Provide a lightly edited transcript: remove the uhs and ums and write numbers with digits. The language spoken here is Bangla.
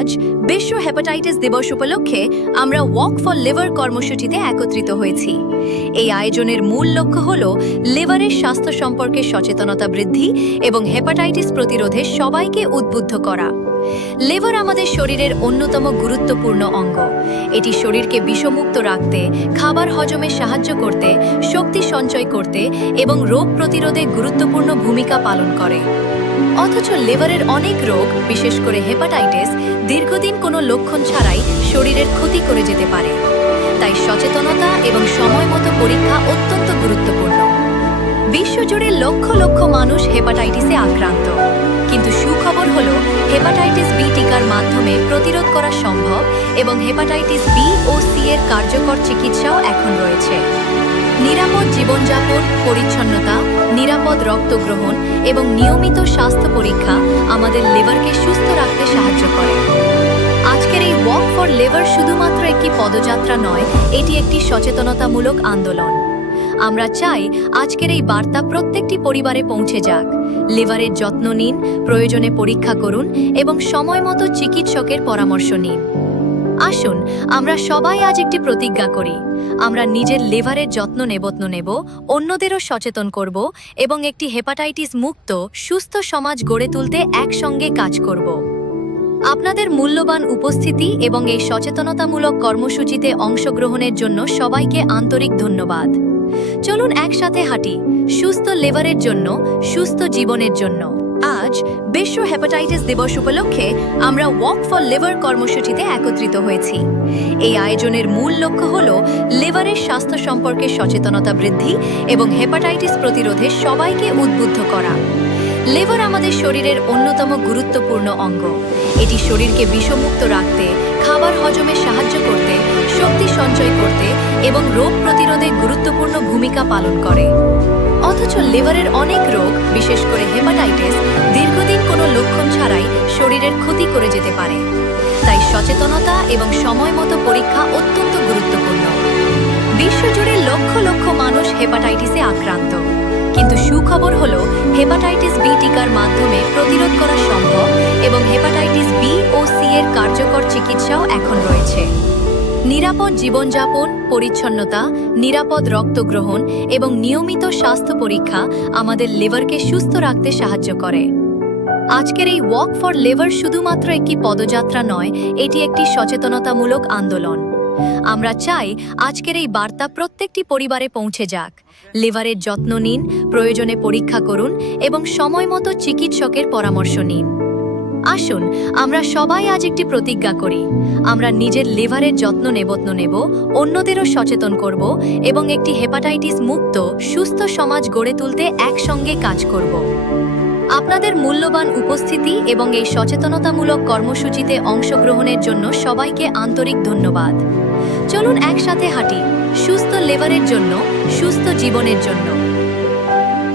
আজ বিশ্ব হেপাটাইটিস দিবস উপলক্ষে আমরা ওয়াক ফর লিভার কর্মসূচিতে একত্রিত হয়েছি। এই আয়োজনের মূল লক্ষ্য হল লিভারের স্বাস্থ্য সম্পর্কে সচেতনতা বৃদ্ধি এবং হেপাটাইটিস প্রতিরোধে সবাইকে উদ্বুদ্ধ করা। লিভার আমাদের শরীরের অন্যতম গুরুত্বপূর্ণ অঙ্গ। এটি শরীরকে বিষমুক্ত রাখতে, খাবার হজমে সাহায্য করতে, শক্তি সঞ্চয় করতে এবং রোগ প্রতিরোধে গুরুত্বপূর্ণ ভূমিকা পালন করে। অথচ লিভারের অনেক রোগ, বিশেষ করে হেপাটাইটিস, দীর্ঘদিন কোনো লক্ষণ ছাড়াই শরীরের ক্ষতি করে যেতে পারে। তাই সচেতনতা এবং সময়মতো পরীক্ষা অত্যন্ত গুরুত্বপূর্ণ। বিশ্বজুড়ে লক্ষ লক্ষ মানুষ হেপাটাইটিসে আক্রান্ত, কিন্তু সুখবর হলো হেপাটাইটিস বি টিকার মাধ্যমে প্রতিরোধ করা সম্ভব এবং হেপাটাইটিস বি ও সি এর কার্যকর চিকিৎসাও এখন রয়েছে। নিরাপদ জীবনযাপন, পরিচ্ছন্নতা, নিরাপদ রক্ত গ্রহণ এবং নিয়মিত স্বাস্থ্য পরীক্ষা আমাদের লিভারকে সুস্থ রাখতে সাহায্য করে। আজকের এই ওয়াক ফর লিভার শুধুমাত্র একটি পদযাত্রা নয়, এটি একটি সচেতনতামূলক আন্দোলন। আমরা চাই আজকের এই বার্তা প্রত্যেকটি পরিবারে পৌঁছে যাক। লিভারের যত্ন নিন, প্রয়োজনে পরীক্ষা করুন এবং সময়মতো চিকিৎসকের পরামর্শ নিন। আসুন আমরা সবাই আজ একটি প্রতিজ্ঞা করি। আমরা নিজের লিভারের যত্ন নেব, অন্যদেরও সচেতন করব এবং একটি হেপাটাইটিস মুক্ত, সুস্থ সমাজ গড়ে তুলতে একসঙ্গে কাজ করব। আপনাদের মূল্যবান উপস্থিতি এবং এই সচেতনতামূলক কর্মসূচিতে অংশগ্রহণের জন্য সবাইকে আন্তরিক ধন্যবাদ। চলুন একসাথে হাঁটি, সুস্থ লিভারের জন্য, সুস্থ জীবনের জন্য। আজ বিশ্ব হেপাটাইটিস দিবস উপলক্ষে আমরা ওয়াক ফর লিভার কর্মসূচিতে একত্রিত হয়েছি। এই আয়োজনের মূল লক্ষ্য হল লিভারের স্বাস্থ্য সম্পর্কে সচেতনতা বৃদ্ধি এবং হেপাটাইটিস প্রতিরোধে সবাইকে উদ্বুদ্ধ করা। লিভার আমাদের শরীরের অন্যতম গুরুত্বপূর্ণ অঙ্গ। এটি শরীরকে বিষমুক্ত রাখতে, খাবার হজমে সাহায্য করতে, শক্তি সঞ্চয় করতে এবং রোগ প্রতিরোধে গুরুত্বপূর্ণ ভূমিকা পালন করে। অথচ লিভারের অনেক রোগ, বিশেষ করে হেপাটাইটিস, দীর্ঘদিন কোনো লক্ষণ ছাড়াই শরীরের ক্ষতি করে যেতে পারে। তাই সচেতনতা এবং সময়মতো পরীক্ষা অত্যন্ত গুরুত্বপূর্ণ। বিশ্বজুড়ে লক্ষ লক্ষ মানুষ হেপাটাইটিসে আক্রান্ত, কিন্তু সুখবর হলো হেপাটাইটিস বি টিকার মাধ্যমে প্রতিরোধ করা সম্ভব এবং হেপাটাইটিস বি ও সি এর কার্যকর চিকিৎসাও এখন রয়েছে। নিরাপদ জীবনযাপন, পরিচ্ছন্নতা, নিরাপদ রক্ত গ্রহণ এবং নিয়মিত স্বাস্থ্য পরীক্ষা আমাদের লিভারকে সুস্থ রাখতে সাহায্য করে। আজকের এই ওয়াক ফর লিভার শুধুমাত্র একটি পদযাত্রা নয়, এটি একটি সচেতনতামূলক আন্দোলন। আমরা চাই আজকের এই বার্তা প্রত্যেকটি পরিবারে পৌঁছে যাক। লিভারের যত্ন নিন, প্রয়োজনে পরীক্ষা করুন এবং সময়মতো চিকিৎসকের পরামর্শ নিন। আসুন আমরা সবাই আজ একটি প্রতিজ্ঞা করি। আমরা নিজের লিভারের যত্ন নেব, অন্যদেরও সচেতন করব এবং একটি হেপাটাইটিস মুক্ত, সুস্থ সমাজ গড়ে তুলতে একসঙ্গে কাজ করব। আপনাদের মূল্যবান উপস্থিতি এবং এই সচেতনতামূলক কর্মসূচিতে অংশগ্রহণের জন্য সবাইকে আন্তরিক ধন্যবাদ। চলুন একসাথে হাঁটি, সুস্থ লিভারের জন্য, সুস্থ জীবনের জন্য।